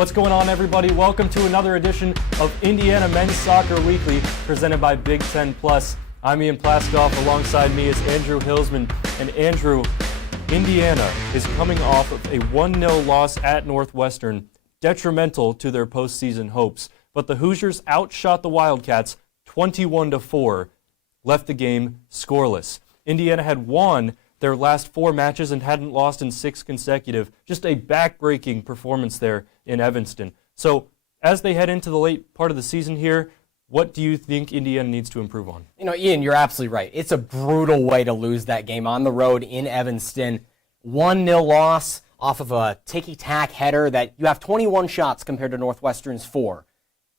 What's going on, everybody? Welcome to another edition of Indiana Men's Soccer Weekly, presented by Big Ten Plus. I'm Ian Plaskoff. Alongside me is Andrew Hillsman. And Andrew, Indiana is coming off of a 1-0 loss at Northwestern, detrimental to their postseason hopes. But the Hoosiers outshot the Wildcats 21-4, left the game scoreless. Indiana had won their last 4 matches and hadn't lost in 6 consecutive. Just a back-breaking performance there in Evanston. So as they head into the late part of the season here, what do you think Indiana needs to improve on? You know, Ian, you're absolutely right. It's a brutal way to lose that game on the road in Evanston. 1-0 loss off of a ticky-tack header that you have 21 shots compared to Northwestern's 4,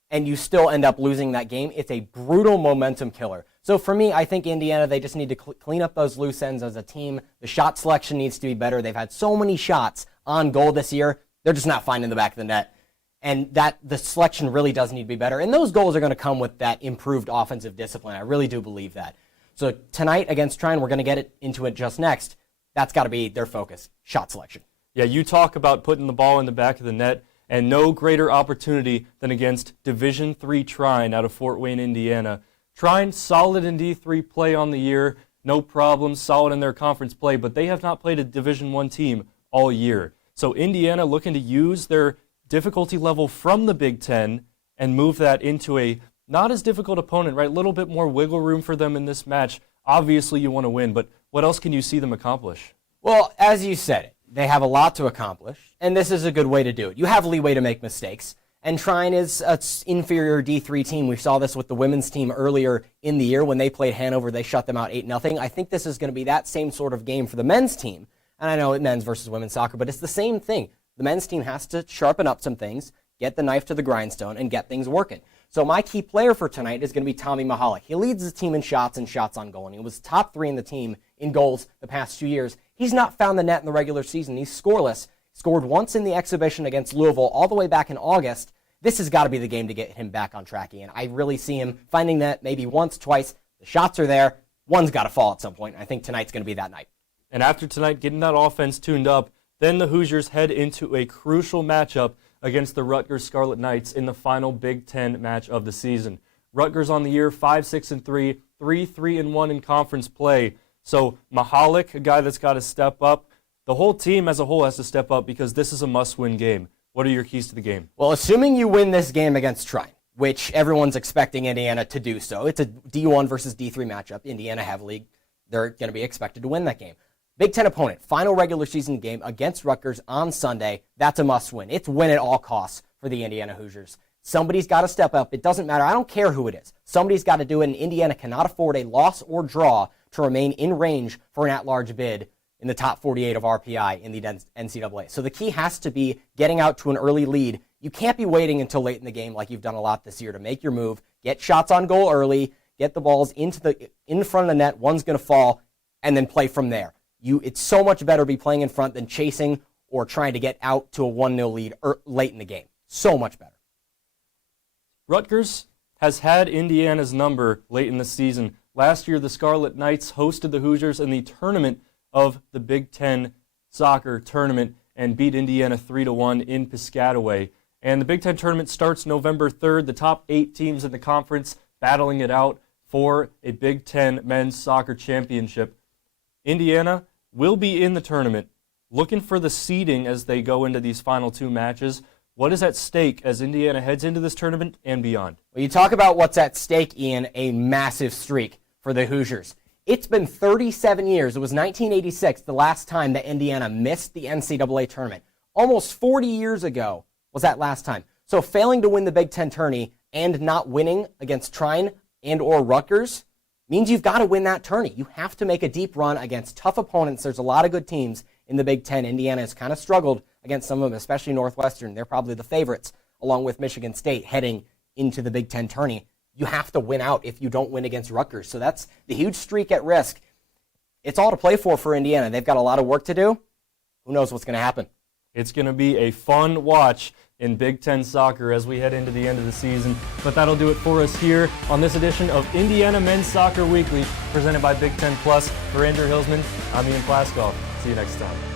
and you still end up losing that game. It's a brutal momentum killer. So for me, I think Indiana, they just need to clean up those loose ends as a team. The shot selection needs to be better. They've had so many shots on goal this year. They're just not finding the back of the net. And that the selection really does need to be better. And those goals are going to come with that improved offensive discipline. I really do believe that. So tonight against Trine, we're going to get into it just next. That's got to be their focus, shot selection. Yeah, you talk about putting the ball in the back of the net, and no greater opportunity than against Division III Trine out of Fort Wayne, Indiana. Trine, solid in D3 play on the year, no problems, solid in their conference play, but they have not played a Division I team all year. So Indiana looking to use their difficulty level from the Big Ten and move that into a not as difficult opponent, right? A little bit more wiggle room for them in this match. Obviously you want to win, but what else can you see them accomplish? Well, as you said it, they have a lot to accomplish, and this is a good way to do it. You have leeway to make mistakes. And Trine is an inferior D3 team. We saw this with the women's team earlier in the year when they played Hanover. They shut them out 8-0. I think this is going to be that same sort of game for the men's team. And I know it's men's versus women's soccer, but it's the same thing. The men's team has to sharpen up some things, get the knife to the grindstone, and get things working. So my key player for tonight is going to be Tommy Mahalik. He leads the team in shots and shots on goal, and he was top 3 in the team in goals the past 2 years. He's not found the net in the regular season. He's scoreless. Scored once in the exhibition against Louisville all the way back in August. This has got to be the game to get him back on track, Ian. I really see him finding that maybe once, twice. The shots are there. One's got to fall at some point. I think tonight's going to be that night. And after tonight, getting that offense tuned up, then the Hoosiers head into a crucial matchup against the Rutgers Scarlet Knights in the final Big Ten match of the season. Rutgers on the year 5-6-3, 3-3-1 in conference play. So Mahalik, a guy that's got to step up. The whole team as a whole has to step up because this is a must-win game. What are your keys to the game? Well, assuming you win this game against Trine, which everyone's expecting Indiana to do so. It's a D1 versus D3 matchup. Indiana heavily, they're going to be expected to win that game. Big Ten opponent, final regular season game against Rutgers on Sunday. That's a must-win. It's win at all costs for the Indiana Hoosiers. Somebody's got to step up. It doesn't matter. I don't care who it is. Somebody's got to do it, and Indiana cannot afford a loss or draw to remain in range for an at-large bid in the top 48 of RPI in the NCAA. So the key has to be getting out to an early lead. You can't be waiting until late in the game like you've done a lot this year to make your move. Get shots on goal early, get the balls in front of the net, one's going to fall, and then play from there. It's so much better to be playing in front than chasing or trying to get out to a 1-0 lead late in the game. So much better. Rutgers has had Indiana's number late in the season. Last year, the Scarlet Knights hosted the Hoosiers in the tournament of the Big Ten soccer tournament and beat Indiana 3-1 in Piscataway. And the Big Ten tournament starts November 3rd. The top 8 teams in the conference battling it out for a Big Ten men's soccer championship. Indiana will be in the tournament, looking for the seeding as they go into these final 2 matches. What is at stake as Indiana heads into this tournament and beyond? Well, you talk about what's at stake, Ian, a massive streak for the Hoosiers. It's been 37 years. It was 1986, the last time that Indiana missed the NCAA tournament. Almost 40 years ago was that last time. So failing to win the Big Ten tourney and not winning against Trine and or Rutgers means you've got to win that tourney. You have to make a deep run against tough opponents. There's a lot of good teams in the Big Ten. Indiana has kind of struggled against some of them, especially Northwestern. They're probably the favorites, along with Michigan State, heading into the Big Ten tourney. You have to win out if you don't win against Rutgers. So that's the huge streak at risk. It's all to play for Indiana. They've got a lot of work to do. Who knows what's going to happen? It's going to be a fun watch in Big Ten soccer as we head into the end of the season. But that'll do it for us here on this edition of Indiana Men's Soccer Weekly, presented by Big Ten Plus. For Andrew Hillsman, I'm Ian Plaskoff. See you next time.